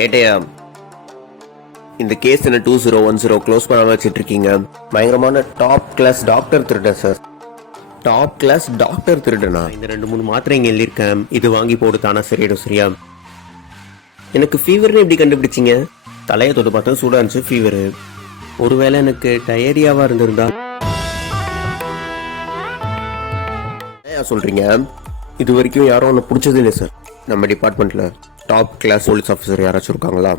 ஏட்டையா, இந்த கேஸ் என்ன 2010 க்ளோஸ் பண்ணாம வச்சுட்டு இருக்கீங்க? பயங்கரமான டாப் கிளாஸ் டாக்டர் திருடன் சார். டாப் கிளாஸ் டாக்டர் திருடனா? இந்த 2-3 மாத்திரை இங்க எழுதியிருக்கேன், இது வாங்கி போட்டு தானா சரியாயிடும். சரியா? எனக்கு ஃபீவர்னு எப்படி கண்டுபிடிச்சிங்க? தலையை தொட்டு பார்த்தா சூடா இருந்துச்சு ஃபீவரு. ஒருவேளை எனக்கு டயரியாவா இருந்திருந்தா? சொல்றீங்க? இது வரைக்கும் யாரும் ஒன்று பிடிச்சது இல்லை சார். நம்ம டிபார்ட்மெண்ட்ல டாப் கிளாஸ் போலீஸ் ஆஃபீஸர் யாராச்சும் இருக்காங்களா?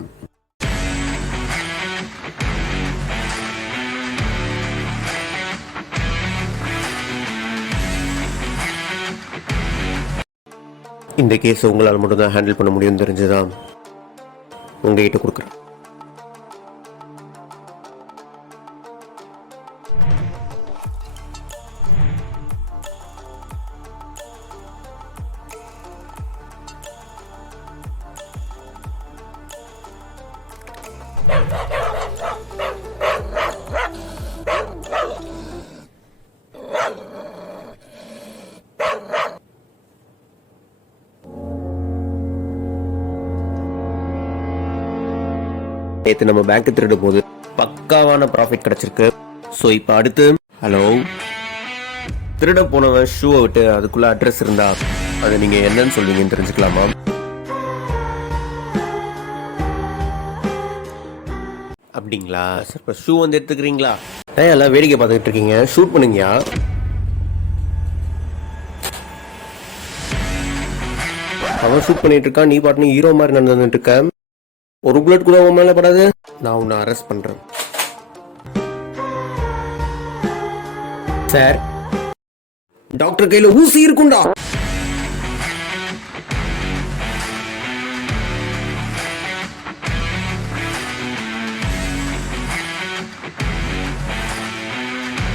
இந்த கேஸை உங்களால் மட்டும் தான் ஹேண்டில் பண்ண முடியும் தெரிஞ்சுதான் உங்ககிட்ட கொடுக்குறேன். நேற்று நம்ம பேங்க் திருடும் போது பக்காவான ப்ராஃபிட் கிடைச்சிருக்கு. ஸோ இப்போ அடுத்து, ஹலோ, திருட போனவன் ஷூவை விட்டு அதுக்குள்ள அட்ரஸ் இருந்தா அதை நீங்க என்னன்னு சொல்வீங்கன்னு தெரிஞ்சுக்கலாமா? அப்படிங்களா சார்? இப்போ ஷூ வந்து எடுத்துக்கிறீங்களா? எல்லாம் வேடிக்கை பார்த்துக்கிட்டு இருக்கீங்க, ஷூட் பண்ணுங்கயா. அவன் ஷூட் பண்ணிட்டு இருக்கான், நீ பாட்டு ஹீரோ மாதிரி நடந்துட்டு இருக்க. ஒரு புல்லட் கூட உன் மேல படாது, நான் உன்னை அரெஸ்ட் பண்றேன். சார், டாக்டர் கையில ஊசி இருக்குண்டா.